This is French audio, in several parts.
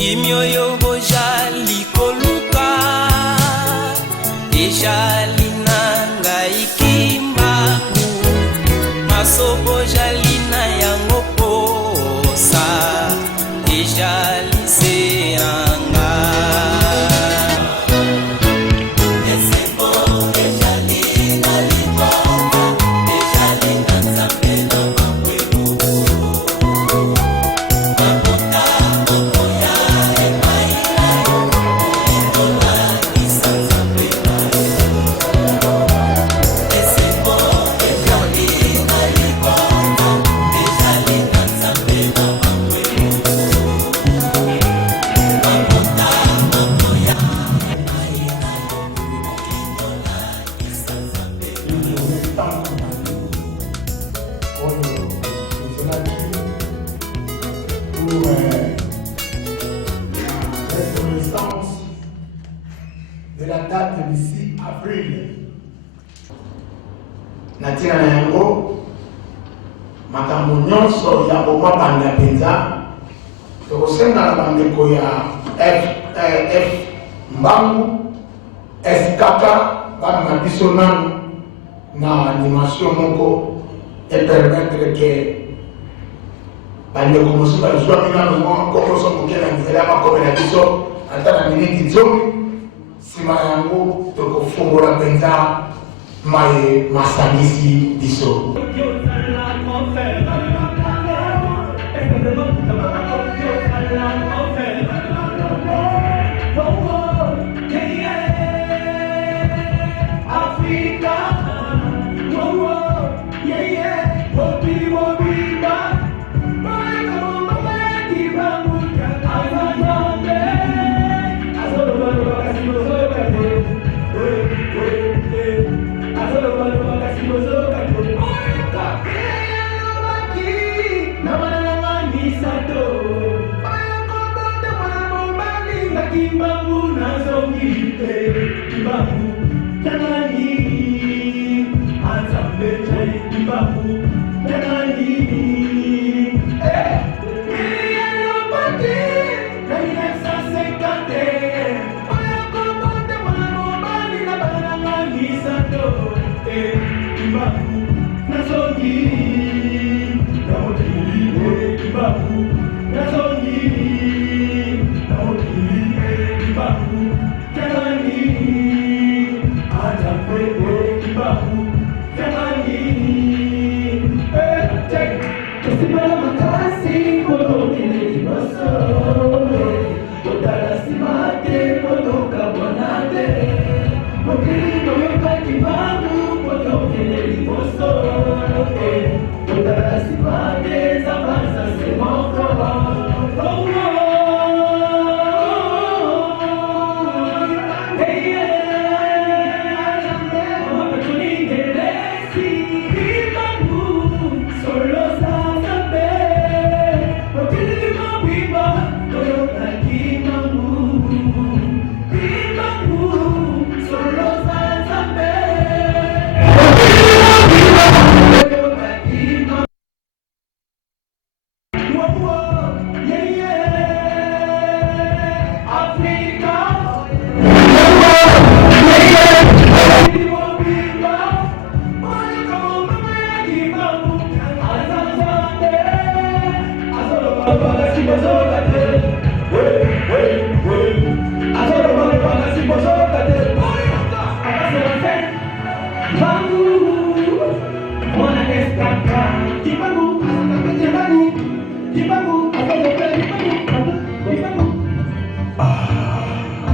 Kimyoyo bojali koluka ejali nanga ikimbangu maso bojali na yango posa ejali seranga de la date du 6 avril. Natina na yango makambo nyonso ya boma banda penza tokosenga na bandeko ya F Mbangu SKK bana na biso nanu na animation moko et permettre que bandeko mosusu bazwa minano mo kokoso mokela nzela makomela biso ata na miniti 10 sima yango tokofungola penza maye masangisi biso.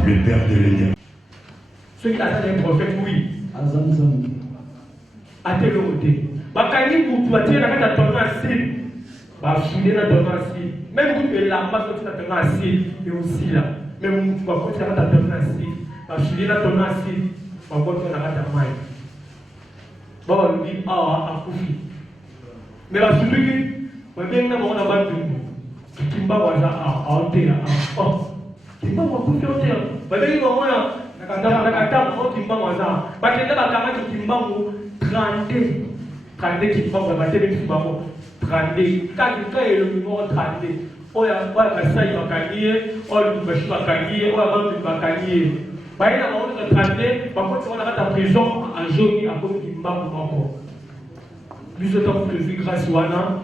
Le père de l'Éternel. Ceux qui attendent un prophète, oui. Attends-le côté. Bakani Moutou, attends la tournoi asile. Bafouler la tournoi asile. Même vous, la masse de la tournoi asile, et aussi là. Même vous, vous pouvez faire la tournoi asile. Bafouler la tournoi asile. Vous pouvez faire la tournoi asile. Bon, on dit, ah, à Koufi. Mais la souris, vous avez bien mon abattu. Kimba waza à hôtel. Kimba wakufi hôtel. Vous avez dit, moi, nakata mo kimba waza. Bakenda bakama kimba mo 32 kimba waza tebe kimba mo 32. Quand il y a le numéro 32, oya kasai bakanie oya lubashi bakanie oya bambi bakanie baina maona trande bakoti wana kata prison en jaune à cause du mbambo moko biso tant que vu grâce wana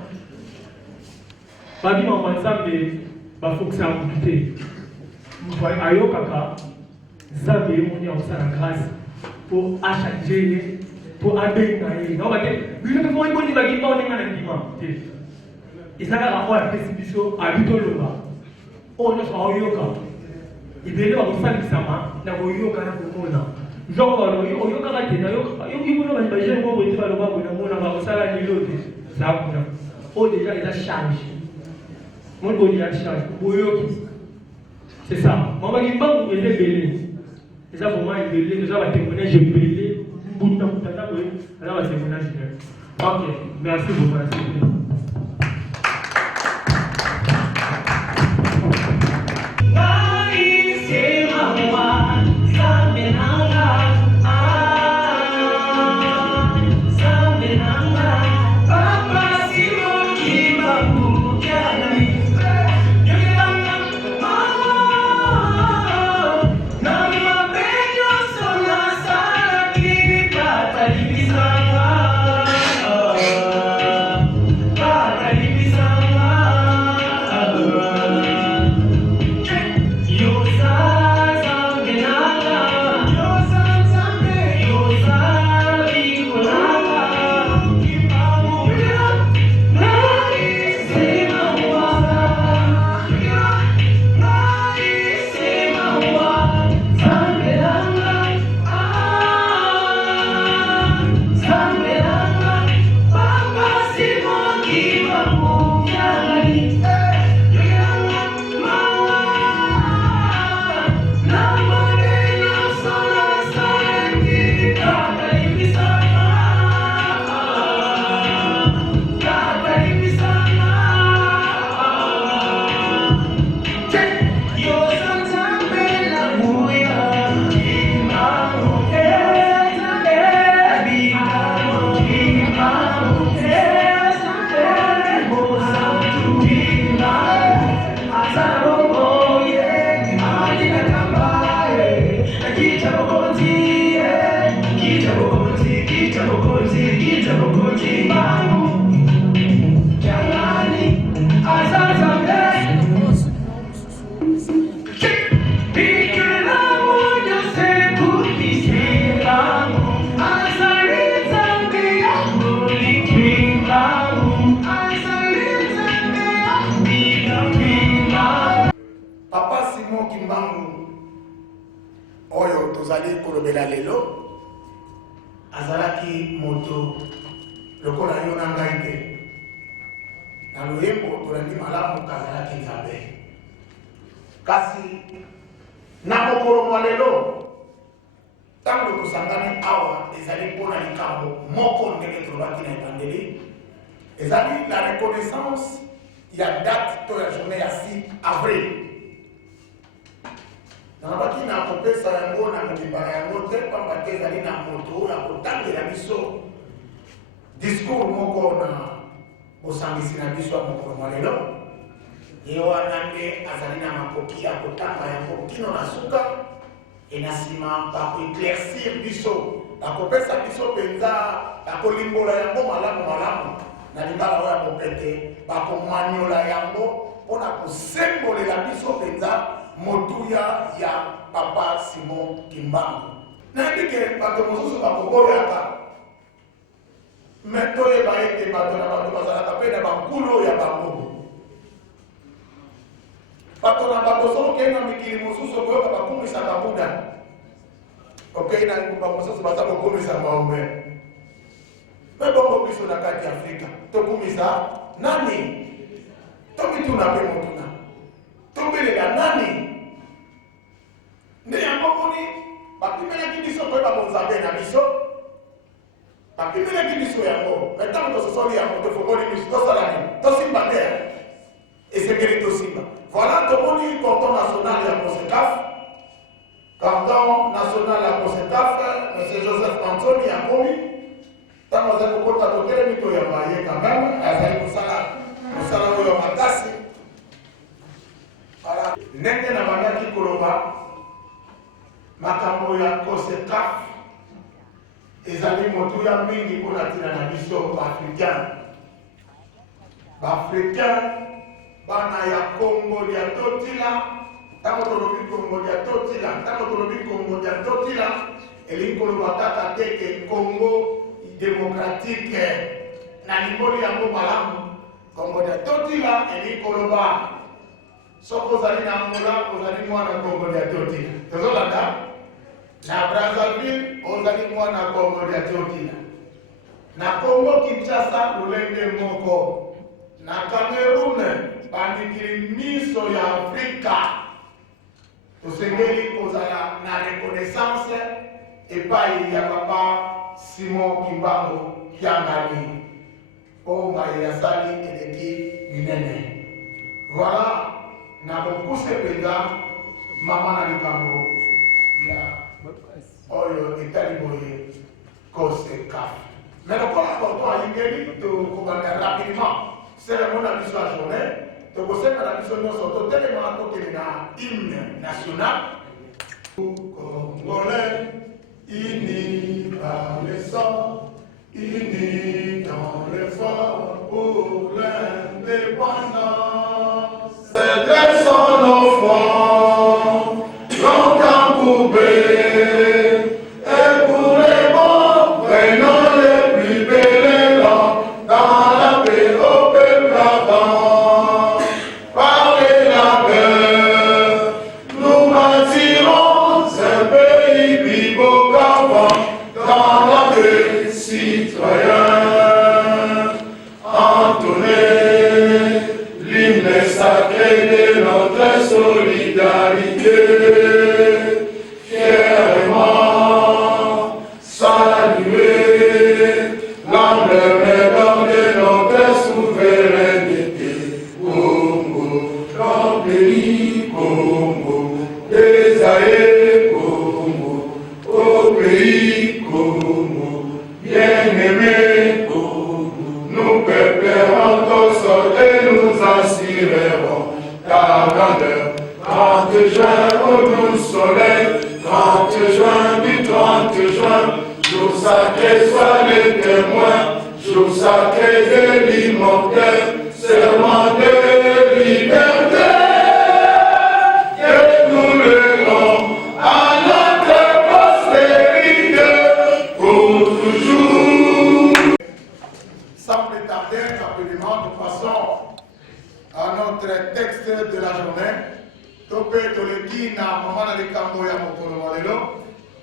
babi mama nzambe bafokisa mutute mtu ayokaka nzambe yemoni akosala grâce pour achanger pour abenga ye na bake biso pe mo iboni bakimba oninga na ndima te ezaka ko apesi biso abitoloba ono so oyoka ibele bakosalisa na koyoka na komona genre oyoka kate na yoka ibona ba baje mo bo tiba loba bona mona ba kosala lelo te sabuna o déjà il a changé mon boni a changé boyoki c'est ça mama kimba ko ele belé eza vraiment belé déjà ba témoignage belé mbunda mutata ko ala ba témoignage ok merci beaucoup. Oyo tozali kolobela lelo azalaki moto lokola yo na ngai te na loyembo tolandi malamu kazalaki nzambe kasi na mokolo mwa lelo ntango tosangani awa ezali mpona likambo moko ndenge tolobaki na ebandeli ezali la reconnaissance ya date to ya journée ya 6 avril. Nabaki na kopesa yango na mobimba yango te pamba te ezali na moto ya kotangela biso discours moko na bosangisi na biso ya mokolo mwa lelo ye wana nde azali na makoki ya kotanga yango kino na suka ena nsima bakoeclaircir biso bakopesa biso mpenza bakolimbola yango malamu na libala oyo ya mopete bakomaniola yango mpona kosembolela biso mpenza motuya ya papa Simon Kimbangu. Nandike bato mosusu bakoboyaka metoyeba ete bato na bato bazalaka mpe na bankulu ya bango bato na bato soki na mikili mosusu okoyoka bakumisaka buda okei na ngumba mosusu baza kokumisa maombe mpe bongo biso na kati ya Afrika tokumisa nani tomituna mpe motuna tobelela nani nde yango moni bapimelaki biso koyeba bonzambe na biso bapimelaki biso yango me ntango tososoli yango tofongoli biso tosala nini tosimba te esengeli tosimba voilà tomoni canton national ya COSECAF canton national ya COSECAF monsieur Joseph Anthony akomi ntango azali kokota totelemi toyamba ye quand même azali kosala oyo makasi COSECAF ezali motuya mingi mpona ntina na biso baafricain. Baafricain bana ya Congo ya totila, ntango tolobi Congo ya totila, ntango tolobi Congo ya totila, elingi koloba kaka teke Congo démocratique na limboli yango malamu. Congo ya totila elingi koloba soko ozali na Angola ozali mwana Congo ya totila. Tozolanda na Brazzaville ozali mwana Congo ya totila. Na Congo Kinshasa lolenge moko. Na Cameroun bandikili miso ya Afrika tosengeli kozala na reconnaissance epai ya papa Simon Kimbangu Kiangali o ngai asali eleki minene. Voilà na bokuse penza mama na likambo ya oyo etali boye COSECAF. Mais le corps important à l'ingénie de combattre rapidement. C'est le monde à l'issue de la journée. Donc, vous savez que la mission nous sommes tellement à na hymne national. Congolais, unis par le sang, unis dans l'effort pour l'indépendance. C'était son enfant, longtemps courbé.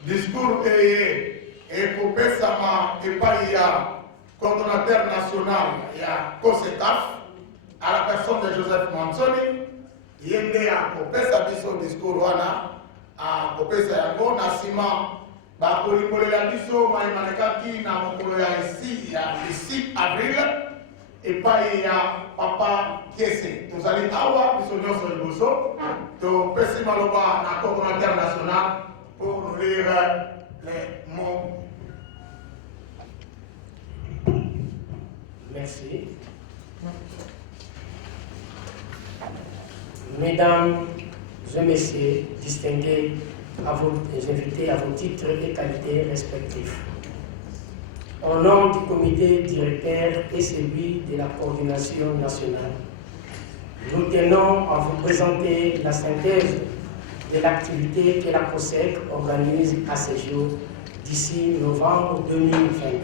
Discours et kopesama epai ya coordonnateur national ya COSECAF à la personne de Joseph Monsoni yende ya kopesa biso discours wana a kopesa yango na sima bakolikolela biso mayemanekaki na mokolo ya 6 avril epai ya papa Kiese. Tozali awa biso nyonso liboso topesi maloba na coordonnateur national pour nous lire les mots. Merci. Mesdames et messieurs, distingués à vos invités à vos titres et qualités respectifs. Au nom du comité directeur et celui de la coordination nationale, nous tenons à vous présenter la synthèse de l'activité que la COSEC organise à ce jour d'ici novembre 2022.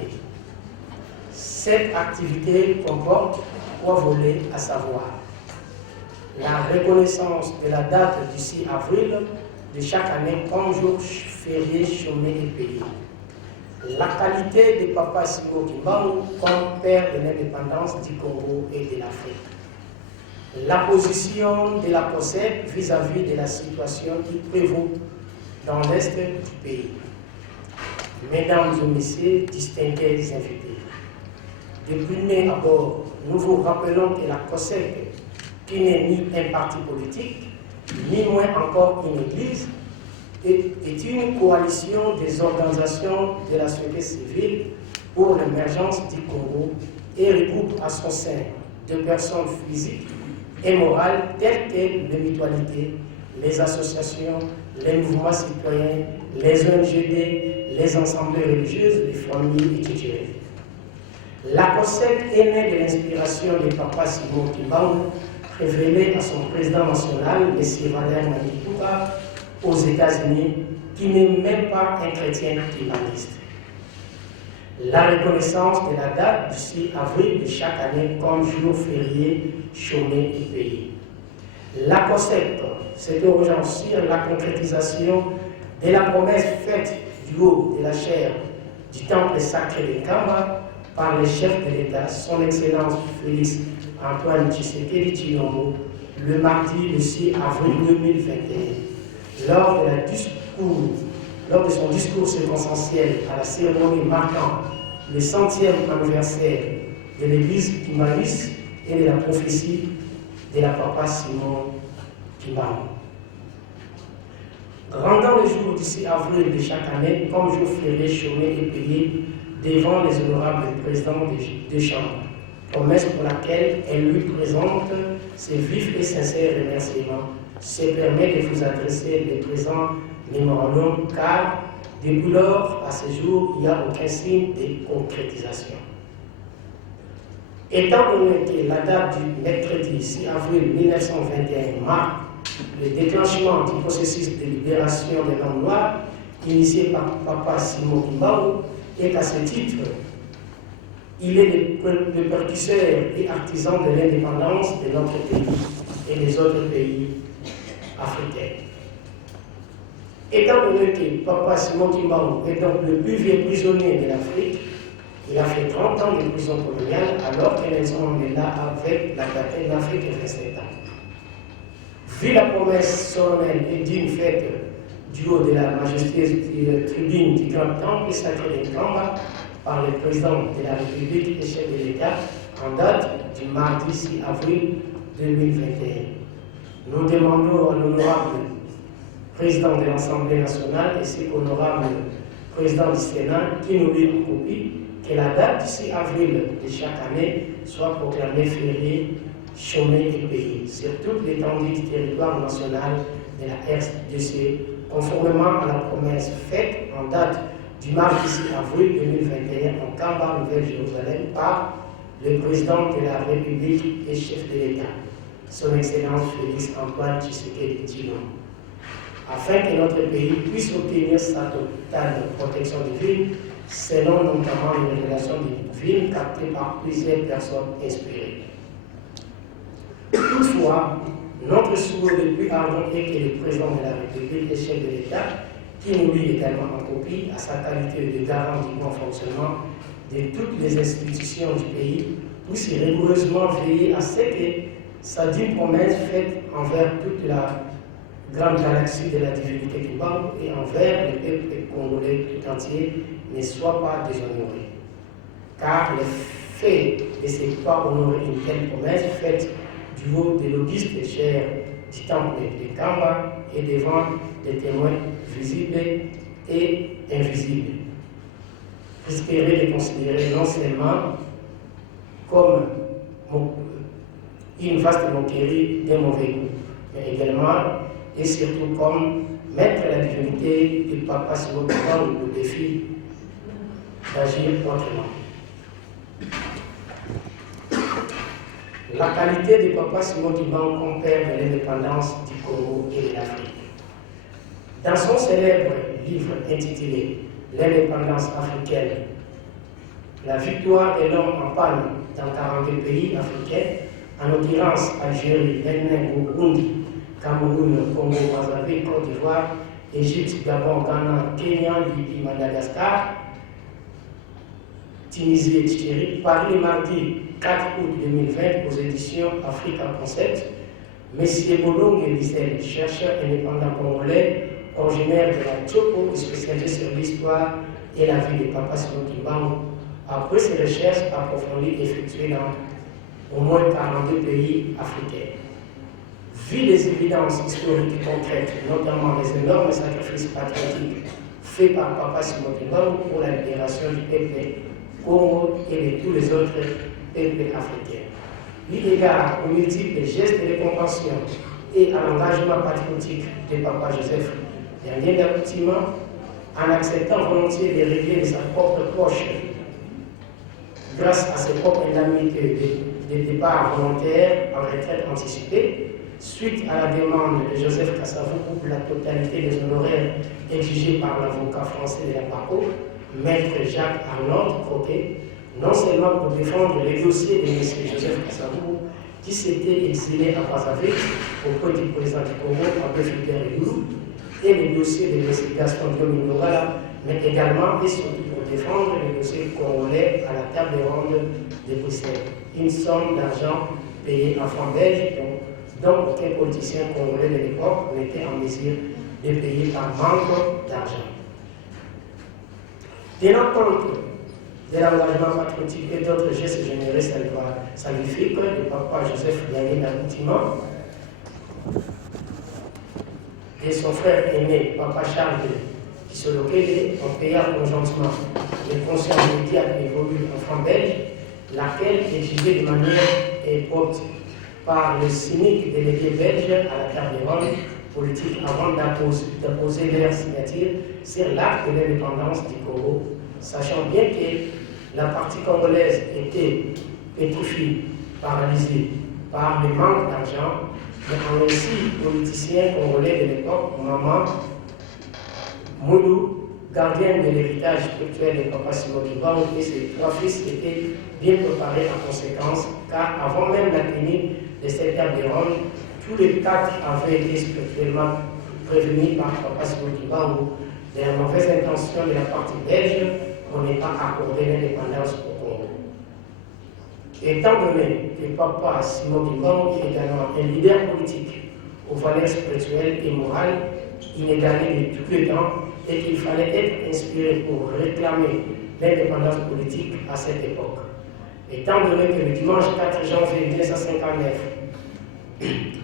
Cette activité comporte 3 volets, à savoir la reconnaissance de la date du 6 avril de chaque année comme jour férié, chômé et payé. La qualité de Papa Simon Kimbangu comme père de l'indépendance du Congo et de l'Afrique. La position de la COSEC vis-à-vis de la situation qui prévaut dans l'Est du pays. Mesdames et messieurs, distingués invités, depuis mai abord, nous vous rappelons que la COSEC, qui n'est ni un parti politique, ni moins encore une église, est une coalition des organisations de la société civile pour l'émergence du Congo et regroupe à son sein de personnes physiques et morales telles que les mutualités, les associations, les mouvements citoyens, les ONGD, les assemblées religieuses, les familles étudiantes. La COSEC est née de l'inspiration de Papa Simon Kimbangu, révélé à son président national, M. Valère Manitura, aux États-Unis, qui n'est même pas un chrétien kimbanguiste. La reconnaissance de la date du 6 avril de chaque année comme jour férié, chômé et payé. La COSEC s'interrogeant sur la concrétisation de la promesse faite du haut de la chaire du temple sacré de Kamba par le chef de l'État, son Excellence Félix Antoine Tshisekedi Tshilombo, le mardi le 6 avril 2021, lors de son discours circonstanciel à la cérémonie marquant le 100e anniversaire de l'église kimbanguiste et de la prophétie de la Papa Simon Kimbangu. Rendant le jour du 6 avril de chaque année comme jour férié, chômé et payé devant les honorables présidents des chambres, promesse pour laquelle elle lui présente ses vifs et sincères remerciements, se permet de vous adresser le présent mémorandum car depuis lors, à ce jour, il n'y a aucun signe de concrétisation. Étant donné que la date du mercredi 6 avril 1921 marque le déclenchement du processus de libération des langues noires initié par Papa Simon Kimbangu et qu'à ce titre, il est le précurseur et artisan de l'indépendance de notre pays et des autres pays africains. Étant donné que Papa Simon Kimbangu est donc le plus vieux prisonnier de l'Afrique, il a fait 30 ans de prison coloniale alors que les hommes est là avec l'Afrique et 27 ans. Vu la promesse solennelle et digne faite du haut de la majestueuse tribune du grand temple sacré de Kamba par le président de la République et chef de l'État en date du mardi 6 avril 2021, nous demandons à l'honorable président de l'Assemblée nationale et ainsi qu'honorable président du Sénat qui nous lit en copie que la date du 6 avril de chaque année soit proclamée fériée, chômée et payée sur toute l'étendue du territoire national de la RDC, conformément à la promesse faite en date du mardi 6 avril 2021 en Kamba, Nouvelle-Jérusalem, par le président de la République et chef de l'État, son Excellence Félix Antoine Tshisekedi Tshilombo, afin que notre pays puisse obtenir sa totale protection divine, selon notamment les révélations divines captées par plusieurs personnes inspirées. Toutefois, notre souhait le plus ardent est que le président de la République et chef de l'État, qui nous lit également en copie à sa qualité de garant du bon fonctionnement de toutes les institutions du pays, puisse rigoureusement veiller à ce que sa digne promesse faite envers toute la grande galaxie de la divinité Kimbangu et envers le peuple congolais tout entier ne soit pas déshonoré. Car le fait de ne pas honorer une telle promesse faite du haut de l'auguste chair du temple de Kamba et devant des témoins visibles et invisibles, risquerait de considérer non seulement comme une vaste moquerie d'un mauvais goût, mais également et surtout comme mettre la divinité du Papa Simon Kimbangu au défi d'agir autrement. La qualité de Papa Simon Kimbangu compère de l'indépendance du Congo et de l'Afrique. Dans son célèbre livre intitulé L'indépendance africaine, la victoire de l'homme en panne dans 42 pays africains, en l'occurrence Algérie, Bénin, Burundi, Cameroun, Congo, Brazzaville, Côte d'Ivoire, Égypte, Gabon, Ghana, Kenya, Libye, Madagascar, Tunisie et Tchérie, paru mardi 4 août 2020 aux éditions Afrique en Concept, M. Bolong Elisel, chercheur indépendant congolais, originaire de la Tchoko et spécialisé sur l'histoire et la vie de Papa Simon Kimbangu, après ses recherches approfondies effectuées dans au moins 42 pays africains. Vu les évidences historiques et concrètes, notamment les énormes sacrifices patriotiques faits par Papa Simon Kimbangu pour la libération du peuple Congo et de tous les autres peuples africains, eu égard aux multiples gestes de récompensation et à l'engagement patriotique de Papa Joseph Dernier d'aboutissement, en acceptant volontiers de régler de sa propre poche, grâce à ses propres indemnités de départ volontaire en retraite anticipée, suite à la demande de Joseph Kassavou pour la totalité des honoraires exigés par l'avocat français de la PACO, Maître Jacques Arnaud Croquet, non seulement pour défendre les dossiers de M. Joseph Kassavou, qui s'était exilé à Brazzaville auprès du président du Congo, André Fulbert Elou, et les dossiers de M. Gaston Domino-Gala, mais également et surtout pour défendre les dossiers congolais à la table ronde de Bruxelles. Une somme d'argent payée en francs belges dont aucun politicien congolais de l'époque n'était en mesure de payer par manque d'argent. Tenant compte de l'engagement patriotique et d'autres gestes généreux salvifiques de papa Joseph Diagne d'Aboutiment et son frère aîné, papa Charles, qui se localisait en payant conjointement les pensions immédiates évoluées en francs belges, laquelle exigeait de manière époque par le cynique délégué belge à la table ronde politique avant d'apposer leur signature sur l'acte de l'indépendance du Congo, sachant bien que la partie congolaise était pétrifiée, paralysée par le manque d'argent, mais en ainsi politicien congolais de l'époque, Maman Moulou, gardien de l'héritage spirituel de Papa Simon Kibangu et ses trois fils étaient bien préparés en conséquence, car avant même la tenue de cette table ronde, tous les quatre avaient été spirituellement prévenus par Papa Simon Kibangu de la mauvaise intention de la partie belge pour ne pas accorder l'indépendance au Congo. Étant donné que Papa Simon Kibangu est également un leader politique aux valeurs spirituelles et morales inégalées de tous les temps, et qu'il fallait être inspiré pour réclamer l'indépendance politique à cette époque. Étant donné que le dimanche 4 janvier 1959,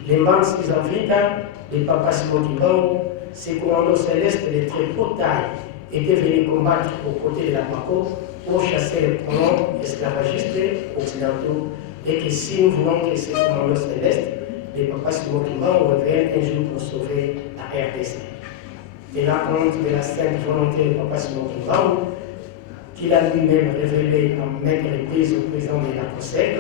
les Mans Kizavita, les Papa Simon Kibangu, ces commandos célestes de très haute taille, étaient venus combattre aux côtés de la PACO pour chasser les colons esclavagistes occidentaux, et que si nous voulons que ces commandos célestes, les Papa Simon Kibangu reviennent un jour pour sauver la RDC. Et la compte de la sainte volonté de Papa Simon Kibangu, qu'il a lui-même révélé en maintes reprises au président de la COSEC,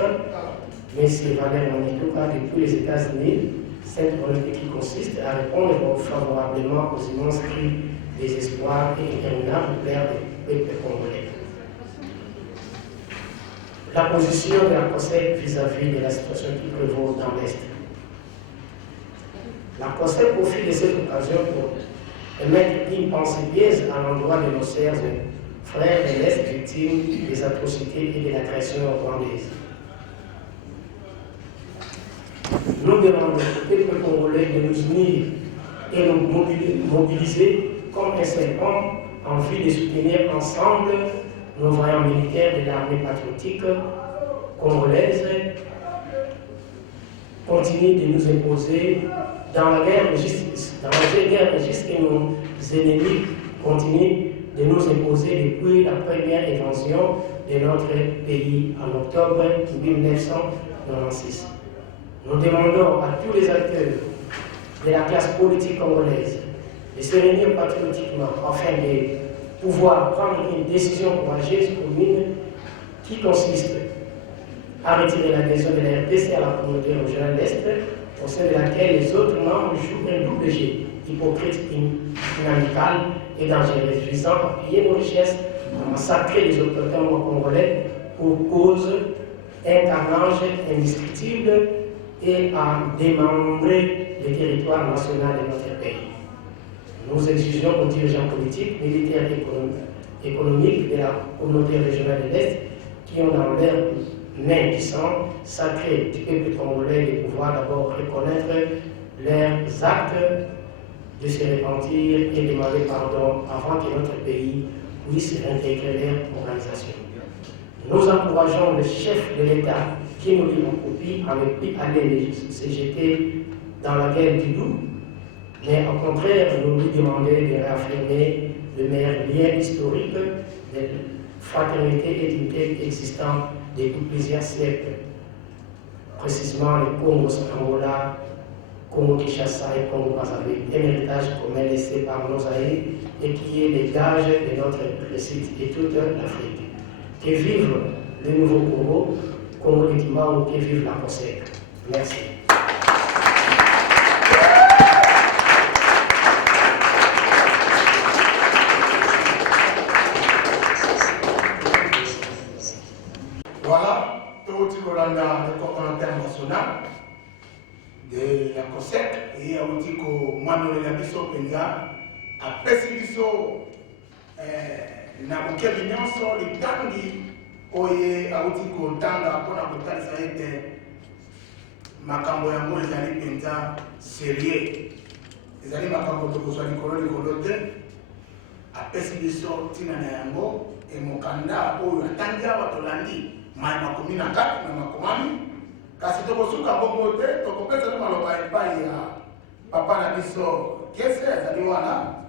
M. Valère Manitoka de tous les États-Unis, cette volonté qui consiste à répondre favorablement aux immenses cris des espoirs et interminables plaires du peuple congolais. La position de la COSEC vis-à-vis de la situation qui prévaut dans l'Est. La COSEC profite de cette occasion pour émettre une pensée biaise à l'endroit de nos chers frères de l'Est victimes des atrocités et de l'agression rwandaise. Nous demandons au peuple congolais de nous unir et nous mobiliser comme un seul homme en vue de soutenir ensemble nos vaillants militaires de l'armée patriotique congolaise, continuent de nous imposer dans la guerre injuste, que nos ennemis continuent de nous imposer depuis la première invasion de notre pays en octobre 1996. Nous demandons à tous les acteurs de la classe politique congolaise de se réunir patriotiquement afin de pouvoir prendre une décision courageuse commune qui consiste à retirer l'adhésion de la RDC à la communauté régionale d'Est, au sein de laquelle les autres membres jouent un double jeu, hypocrite, inamical et dangereux, visant à piller nos richesses, à massacrer les autochtones congolais pour cause un carnage indescriptible et à démembrer le territoire national de notre pays. Nous exigeons aux dirigeants politiques, militaires et économiques de la communauté régionale de l'Est qui ont dans leur main du sang sacré du peuple congolais de pouvoir d'abord reconnaître leurs actes, de se repentir et demander pardon avant que notre pays puisse intégrer leur organisation. Nous encourageons le chef de l'État qui nous dit en copie à ne plus aller se jeter dans la guerre du loup, mais au contraire, nous lui demandons de réaffirmer le meilleur lien historique de fraternité et d'unité existant depuis plusieurs siècles, précisément le Congo, Angola, Congo-Kinshasa et Congo-Brazzaville, un héritage commun laissé par nos aïeux et qui est le gage de notre réussite et toute l'Afrique. Que vive le nouveau Congo, Congo de Kimbangu, que vive la COSEC. Merci. Voilà, tout le commentaire national de la COSEC et à outil que Manuel Nabiso Penza a précisé na bukeli nyonso litangi oye a outil que tanga pour la bouteille ça a été makambo yango ezali penza sérieux ezali makambo to kozwa likolo te a précisé tina na yango e mokanda oyo atangi awa tolandi mai makumi na kati na makomami kasi tokosuka bongo te tokopesa maloba epai ya papa na biso kese azali wana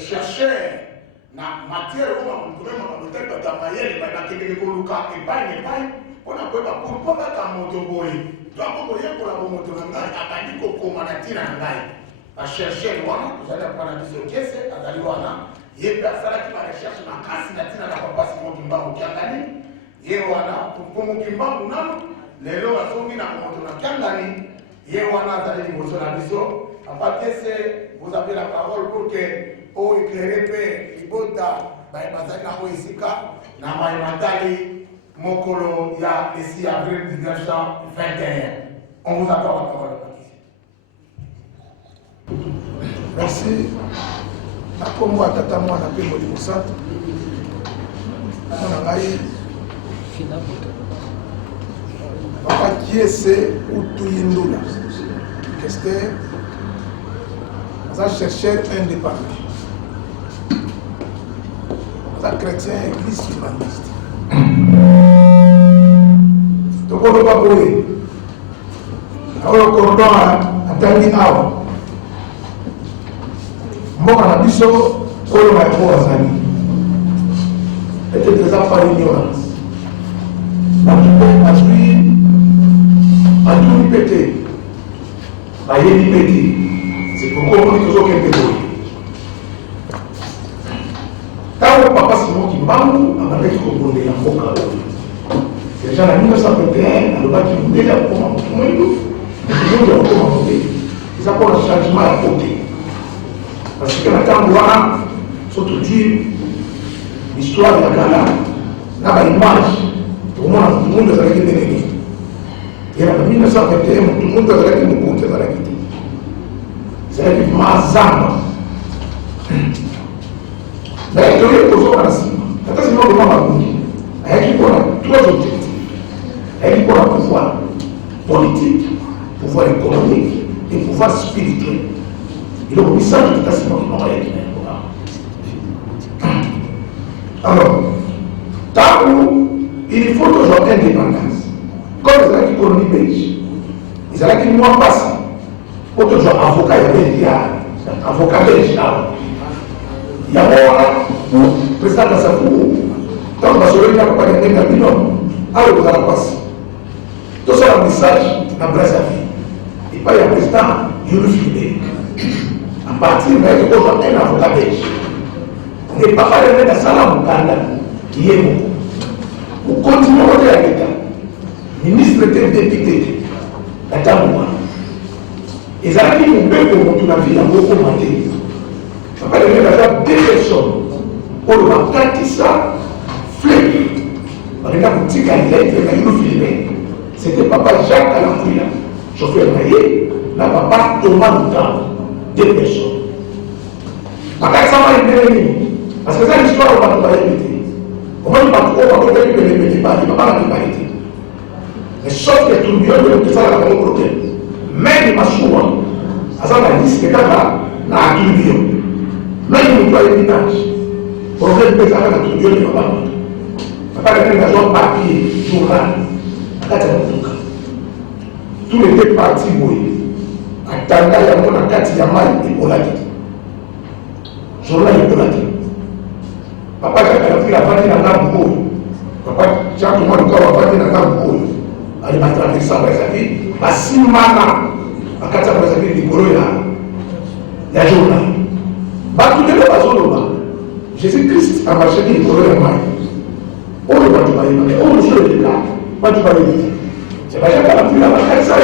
chercheur na matière oyo mpona makambo te bata mayele epai bakendeke koluka epai na epai mpona koyeba pourpo kaka moto boye to ako koyekola bomoto na ngai abandi kokoma na ntina na ngai bachercheur wana tozali papa na biso kese azali wana ye mpe asalaki barecherche makasi na ntina na papa Simon Kimbangu Kiangani ye wana mpomo Kimbangu nano lelo asongi na moto na Kiangani ye wana azali liboso na biso papa kese vous avez la parole pour que o éclairer pe libota bazali na esika na matali mokolo ya 6 avril 1921. On vous accorde la parole. Merci. Nakombo atata mwana pe Molimo Santo. Mwana ngai papa Kiese Utuyindula. Kester un chercheur indépendant. Un chrétien église humaniste. Donc on ne va pas bouler. Alors le cordon a terminé awa. Mboka na biso kolo na ko azali. Était déjà par ignorance. A tout pété. Bayeli pété. C'est pourquoi on dit toujours qu'il pété. Quand papa Simon Kimbangu a avec Kobonde ya mboka. Déjà en 1921, alobaki mundele akoma mutumwendo. Ndio akoma mundele. Ça pour le changement à côté. Parce que maintenant, voilà, surtout dire l'histoire de la Ghana, n'a l'image, tout le monde a été dénéné. Et en 1921, tout le monde a été dénéné. C'est la vie Mazamba. Mais il y a des choses à cima. Quand c'est le moment où il y a trois objectifs. Il y a le pouvoir politique, pouvoir économique et pouvoir spirituel. Il a mis ça tout à fait dans le alors, tant il faut toujours indépendance. Comme les gens qui colonisent le pays, ils allaient qui moins passé. Pour toujours avocat, il y avait avocat belge. Il y a un président de sa cour. Tant que je n'ai pas de million, alors vous allez passer. Tout ça, un message dans Brazzaville. Et pas le président, il le filme. À partir de là, il y a un avocat belge. Et papa de la salle Mukanda, qui est bon. Vous continuez à dire à l'État, ministre de député, la Tamoua. Et ça a dit mon peuple pour la vie, il a beaucoup demandé. Papa de la salle, deux personnes. Pour le moment, quand ça, flèche. Par exemple, petit candidat, il a filmé. C'était papa Jacques Alamfouila, chauffeur maillé, là, papa Thomas Moutan, deux personnes. Parce que ça va être bien. Parce que c'est l'histoire où on va répéter. On va pas répéter, pas répéter. Mais sauf que tout le monde est ça la même problème. Même ma souvent, ça va dire que là, na tout le monde. Même nous doit être ménage. Problème que ça va tout le monde pas. Papa a une agent papier, journal, à la tous les deux partis, oui. À Tanda, il y a un carte Yamal et Polaki. Journal et Polaki. Papa Jacques a pris la famille dans la boue. Papa Jacques a pris la famille dans la boue. Elle m'a traversé ça, sa vie. À 6 mana, à 4 ans, likolo ya journal. Bato lelo bazoloba Jésus-Christ a marché likolo ya mai. Oyo bato bayeba, oyo mosusu eleka bato bayeba. C'est pas jamais la plus la makatisa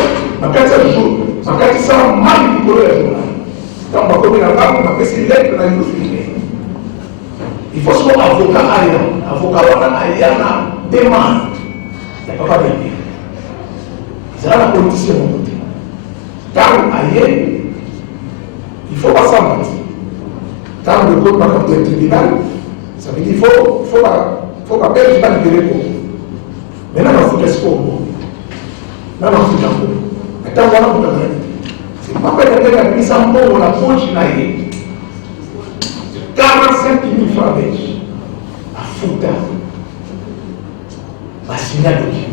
jour, makatisa mai likolo ya journal. Tant bakomi na bango bapesi lettre na yo filme. Il faut que avocat aya, avocat wana aya na demande. Il n'y a pas de bien. C'est là la politicien mon côté. Quand ailleurs, il faut pas s'en mentir. Quand le code va comme le tribunal, ça veut dire qu'il faut pas perdre du temps de l'écho. Maintenant, on fout l'espoir au monde. Maintenant, on fout l'espoir. Maintenant, voilà pour le reste. C'est pas que quelqu'un a mis ça en bon, on a poche là. 45 000 francs belges à foutre. Va signer un document.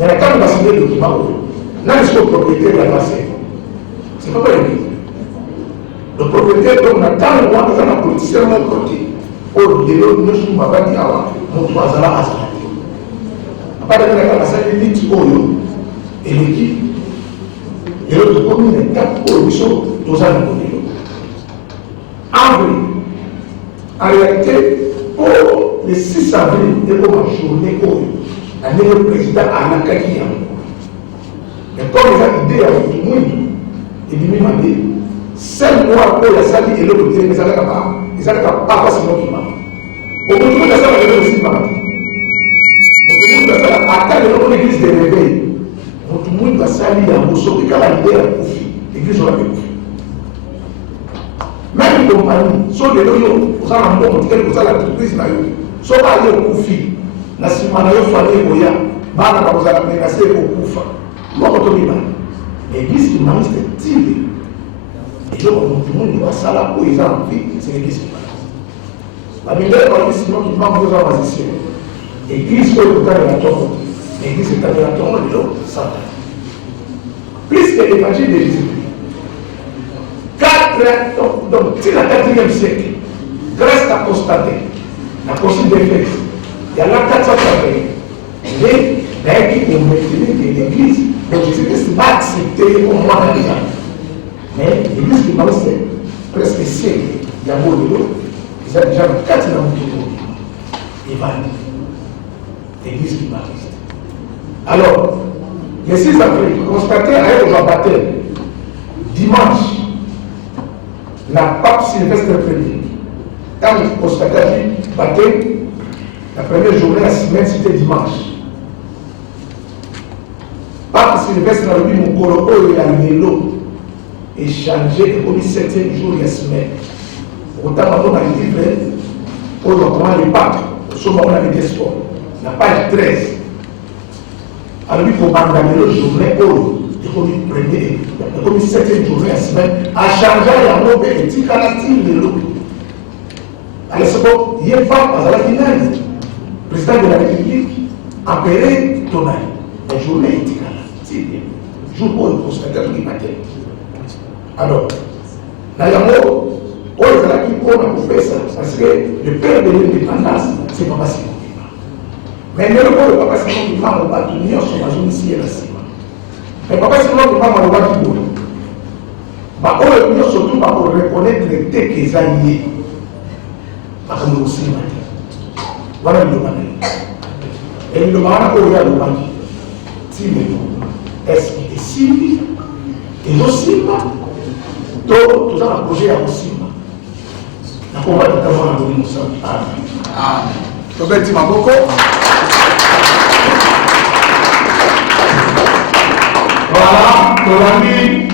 Mais quand on va signer le document, là, il faut le propriétaire de la base. C'est pas vrai. Le propriétaire, comme on a dans le droit, dans la politicien, mon côté. Oh, il est là, nous sommes pas dit avant, mon droit à la base. À part de la base, il dit qu'il y a et l'équipe. Et l'autre commune est 4 productions, nous allons connaître. En vrai, en réalité, pour le 6 avril, et pour ma journée, le président a l'Akaki. Mais comme il a l'idée à tout le monde, il dit m'a dit 5 mois après la salle et l'autre dit mais ça n'a pas passé mon climat. Au bout de la salle, il y a aussi pas. Au bout de la salle, à l'église de réveil, tout le monde va salir à Mousseau, et quand la l'idée a confié, l'église aura confié. Même une compagnie, soit les loyaux, vous avez un bon modèle, vous avez l'entreprise, soit pas aller au conflit. Na sima na yo fallait boya bana ba kozala menacé ko kufa moko to biba l'église qui m'a dit tile et donc tout le monde va sala ko ils ont envie c'est l'église la mineur va dire sinon qui m'a posé la position l'église ko ko ta la tombe l'église est à la tombe de l'eau Satan plus que l'évangile de Jésus 4 donc c'est la 4e siècle Grèce a constaté la possible d'effet. Il y a là 400 années. Mais qui ont maintenu que l'église, donc Jésus-Christ va accepter pour moi dans les gens. Mais l'église qui m'a fait presque siècle, il y a beaucoup de l'eau, ils ont déjà 4 ans de l'eau. Et voilà. L'église qui m'a fait. Alors, le 6 avril, constaté à un baptême, dimanche, la pape Sylvestre Ier, quand il constatait à lui, baptême, la première journée la semaine, c'était dimanche. Pape Sylvestre a dit mon colo et la mélo échangé comme le 7e jour de la semaine. Autant on a dit pour comment les papes, sur on avait des sports. La page 13. Alors lui pour Bangamelo journée comme le premier, comme le 7e jour de la semaine, a changé la robe et ticalatil de l'eau. Alors c'est bon, il y a une femme à la finale. Président de la République appelé Tonai. La journée est c'est bien. Jour où il constatait tout le matin. Alors, là, il y a un mot, où il fallait qu'il prenne pour faire ça. Parce que le père de l'indépendance, c'est Papa Simon Kima. Mais le père de Papa Simon Kima, on va tenir sur la zone ici et là. Mais Papa Simon Kima, on va dire bon. On va tenir surtout pour reconnaître les textes qu'ils ont liés. Parce que nous aussi, voilà le demande. Et le demande au gars de Baki. Est-ce qu'il est Simba et non Simba? Tout ça, le projet est aussi. La combat de Tamon a donné nous sommes. Amen. Robert Timaboko. Voilà, ton ami,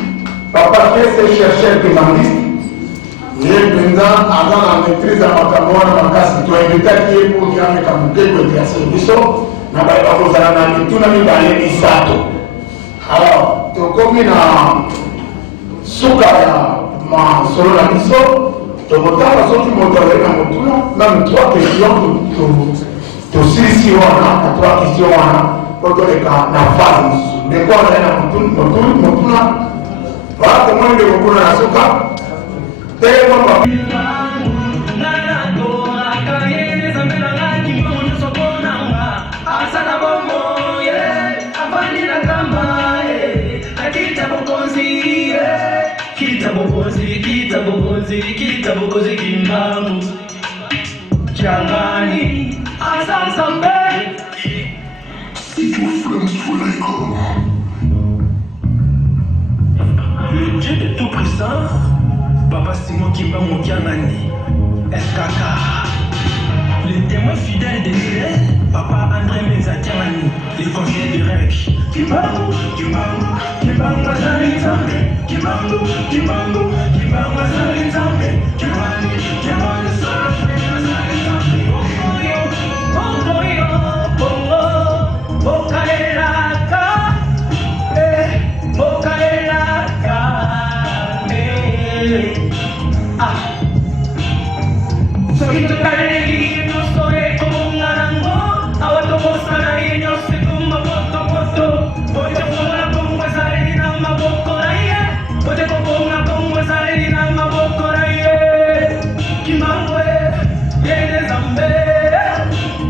papa qui est chercheur pénaliste. Il est président avant la maîtrise à Matamora, ma casse, tu as invité qui est pour qu'il y ait un bouquet de création. Nous sommes dans la tout le monde dans les Isato. Alors, tu as commis dans Soukaya, ma solo la mission, tu as monté à la sortie de mon même 3 questions, tu as 6 questions, pour que les cas n'a pas de quoi on est dans mon voilà comment il est au la Souka. Tellement pas. zikita bukozi kimbangu changani asansambe le Dieu de tout puissant Papa Simon Kimbangu Kiangani SKK les témoins fidèles de l'Israël Papa André Menzatiamani les conseillers de Rex Kimbangu Kimbangu Kimbangu Azali Zambe Kimbangu Kimbangu Kimbangu Azali Zambe Kimbangu Kimbangu Azali Zambe Bongoyo Bongoyo Bongo Bokaelaka Bokaelaka Ah Soy tu carelli, no soy como un arango. Ahora tomo salario, no sé cómo voto. Voy a poner como esa reina, ma bocoraye. Voy a poner como esa reina, ma bocoraye. Kimangwe, tiene zambe.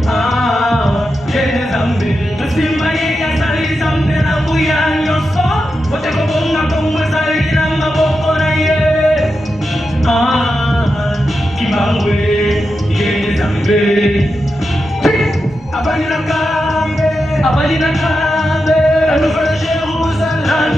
Ah, tiene zambe. No si vaya salir zambe la buya ñoso. Voy a poner como esa reina, ma bocoraye. Ah, Kimangwe. Abalina Kambe, la nouvelle Jérusalem,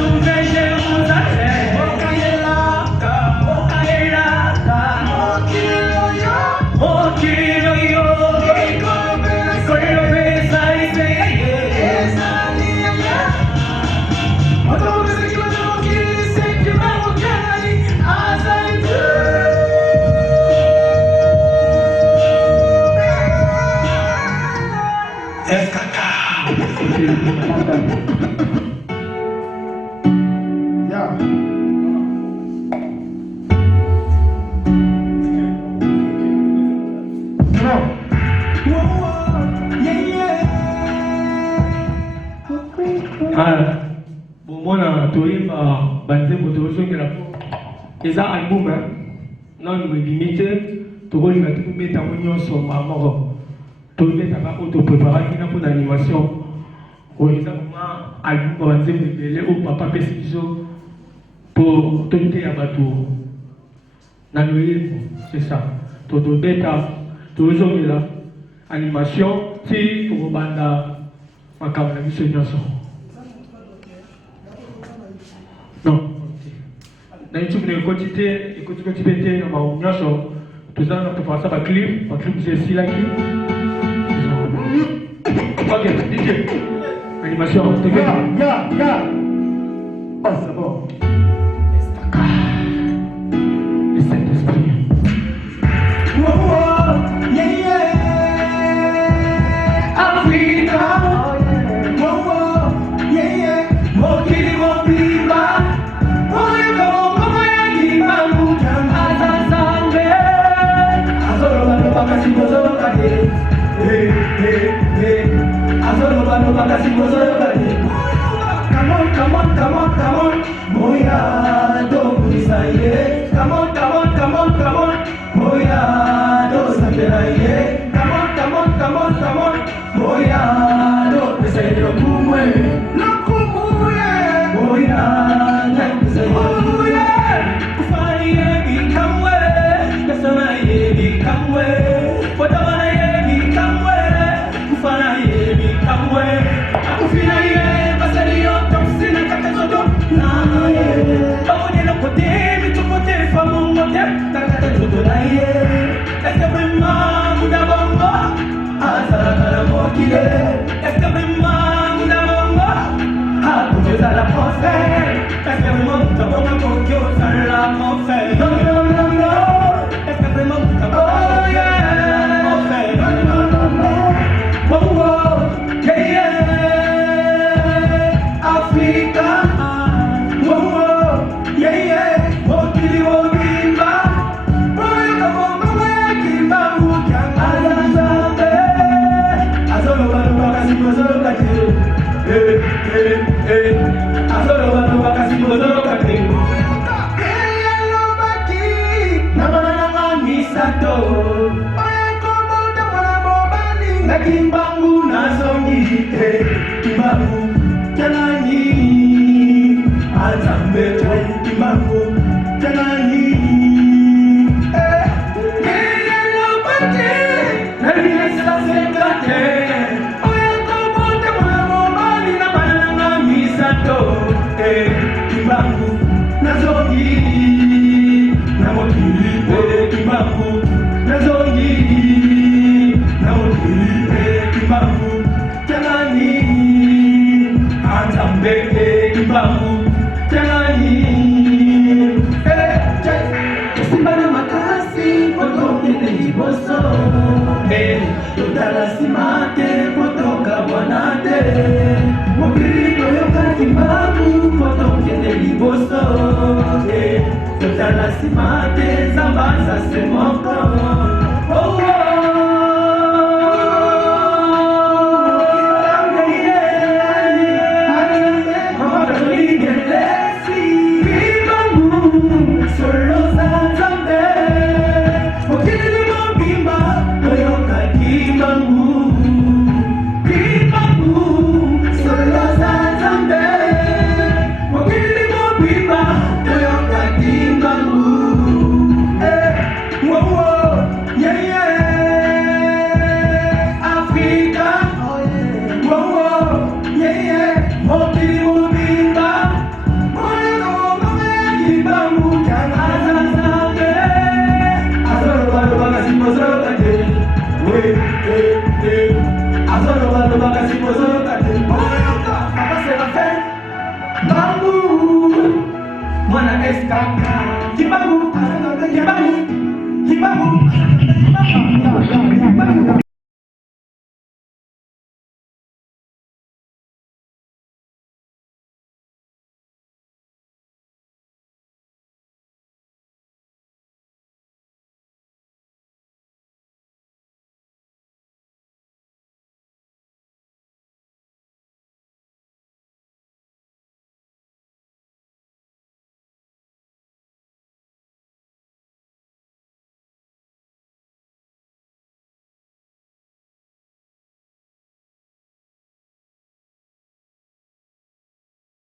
Bon, toyeba banzembo tozongela eza album nanu limité tokolinga tokobeta yango nyonso moko tobetaka oyo topreparaki na mpo na animation oyo eza koma album banzembo ebele oyo papa apesi biso mpo toteya bato na loyebo c'est ça tobeta tozongela animation ti tokobanda makambo na biso nyonso. Non. Na YouTube ne quantité na maonyesho tuzana tupasa ba clip c'est là qui. OK, DJ. Animation, ya. Oh, c'est bon. Le Saint-Esprit. Come on, Moya, don't be silent. Come on, Moya, don't stand there. Come on, Moya, don't be silent. Est-ce que vraiment nous avons ah, pour Dieu ça l'a fait. Est-ce que vraiment nous avons pour Dieu ça l'a fait. Non. Est-ce que vraiment nous avons oh yeah fait. Non. Oh yeah. Africa. Oh yeah. Oh kili oh bimba. Kimbangu na songi Kimbangu Janani Azambe Kimbangu Janani Kimbangu nazongi na ukilipe Kimbangu Tangani Anzambeke Kimbangu Tangani Simbana makasi Kotoke Liboso Totala simate Kotoka Wanate Mokiri Toyoka Kimbangu Kotoke Liboso Totala simate Zambaza Semoko Mwana eskaka Kimbangu Kimbangu Kimbangu